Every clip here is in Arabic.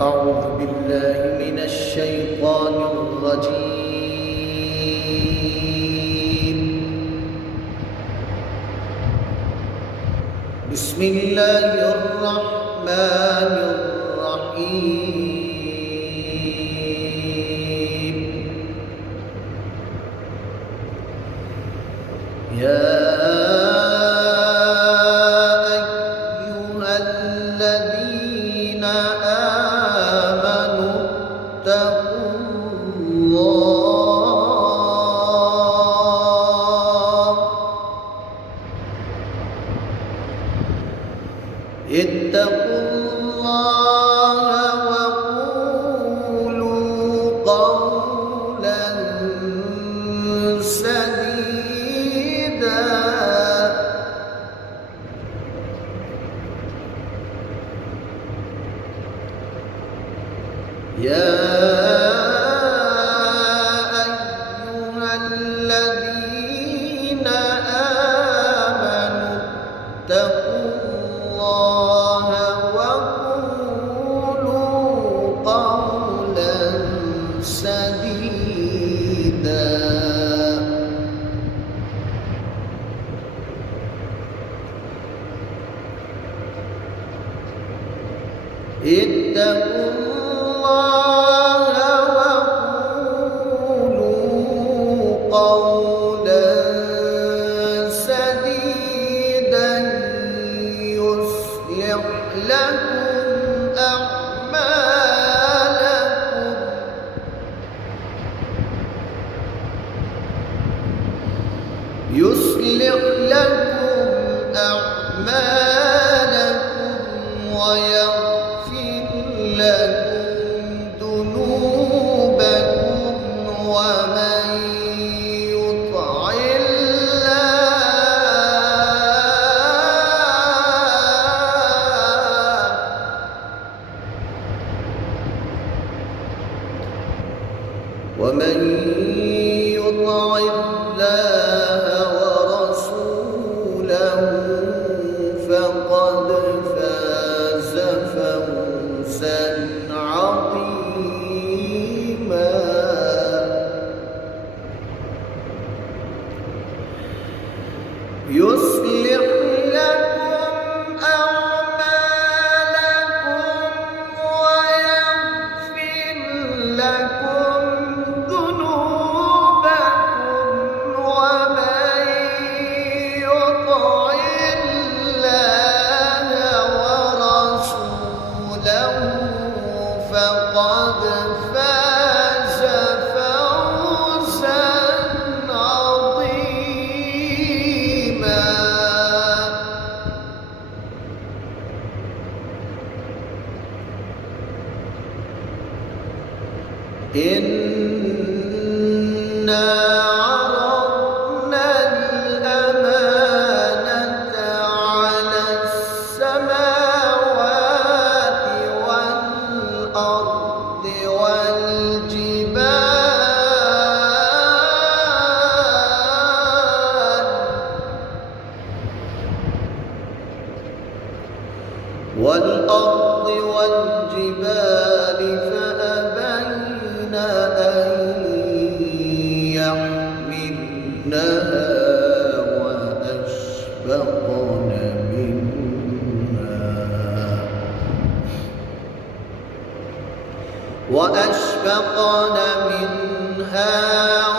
أعوذ بالله من الشيطان الرجيم. بسم الله الرحمن الرحيم. يا أيها الذين آمنوا اتقوا الله وقولوا قولا سديدا. يا أيها الذين آمنوا اتقوا الله وقولوا قولا سديدا. اتقوا الله وقولوا قولا سديدا يصلح لكم أعمالكم ويغفر لكم ذنوبكم ومن يطع الله ورسوله فقد فاز فوزا عظيما. يصلح لكم أعمالكم ويغفر لكم ذنوبكم ومن يطع الله ورسوله فقد فاز فوزا عظيما. إنا عرضنا الأمانة على السماوات والأرض والجبال فأبين أن يحملنها وأشفقن منها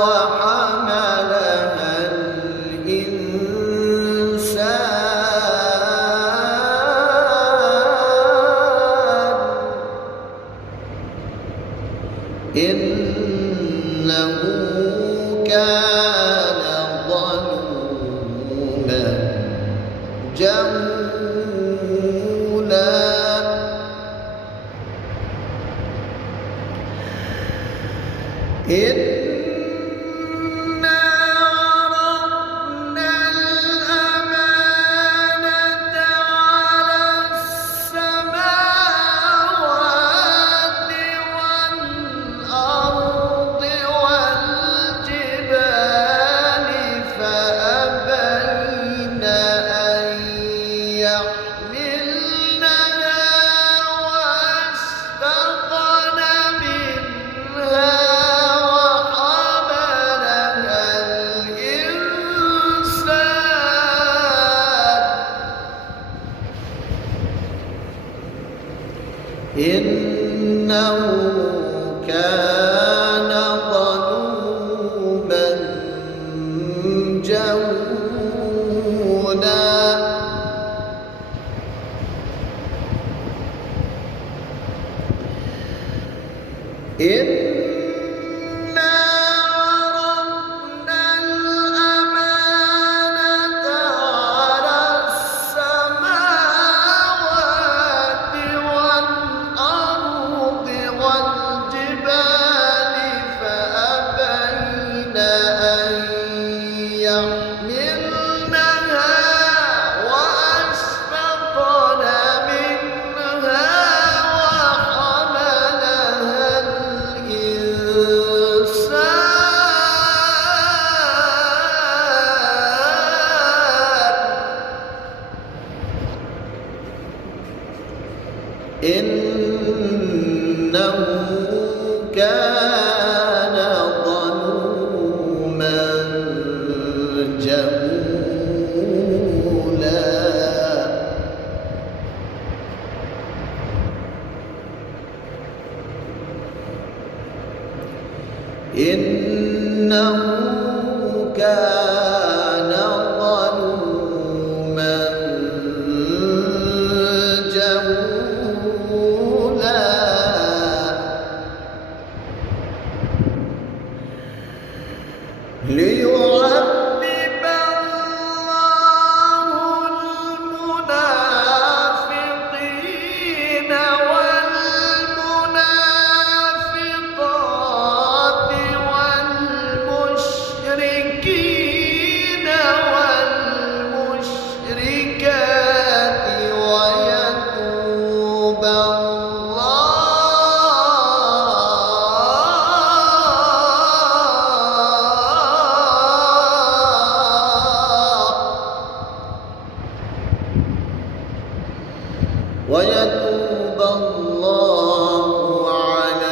وحملها الإنسان إنه كان ظلوما جهولا. إنا عرضنا الأمانة على السماوات والأرض والجبال فأبين أن يحملنها وأشفقن إنه كان ظلوما جهولا إنا عرضنا الأمانة على السماوات والأرض والجبال فأبين أن يحملنها وأشفقن منها إنه كان ظلوما جهولا إنه كان ظلوما جهولا ليعذب الله المنافقين والمنافقات والمشركين والمشركات ويتوب الله على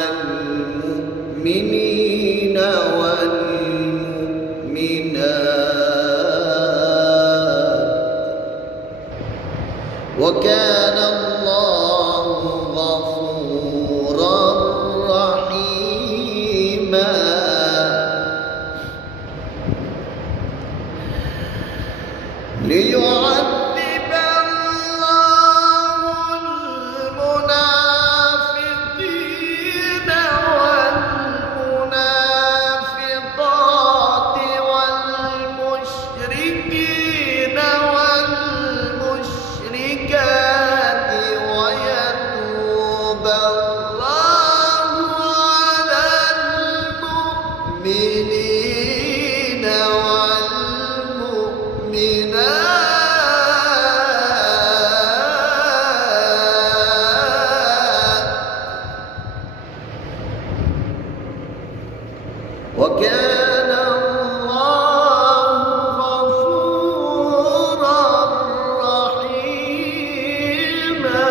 المؤمنين والمؤمنات وكان الله غفورا رحيما ليعذب الله المنافقين والمنافقات والمشركين والمشركات ويتوب الله على المؤمنين وكان الله غفورا رحيما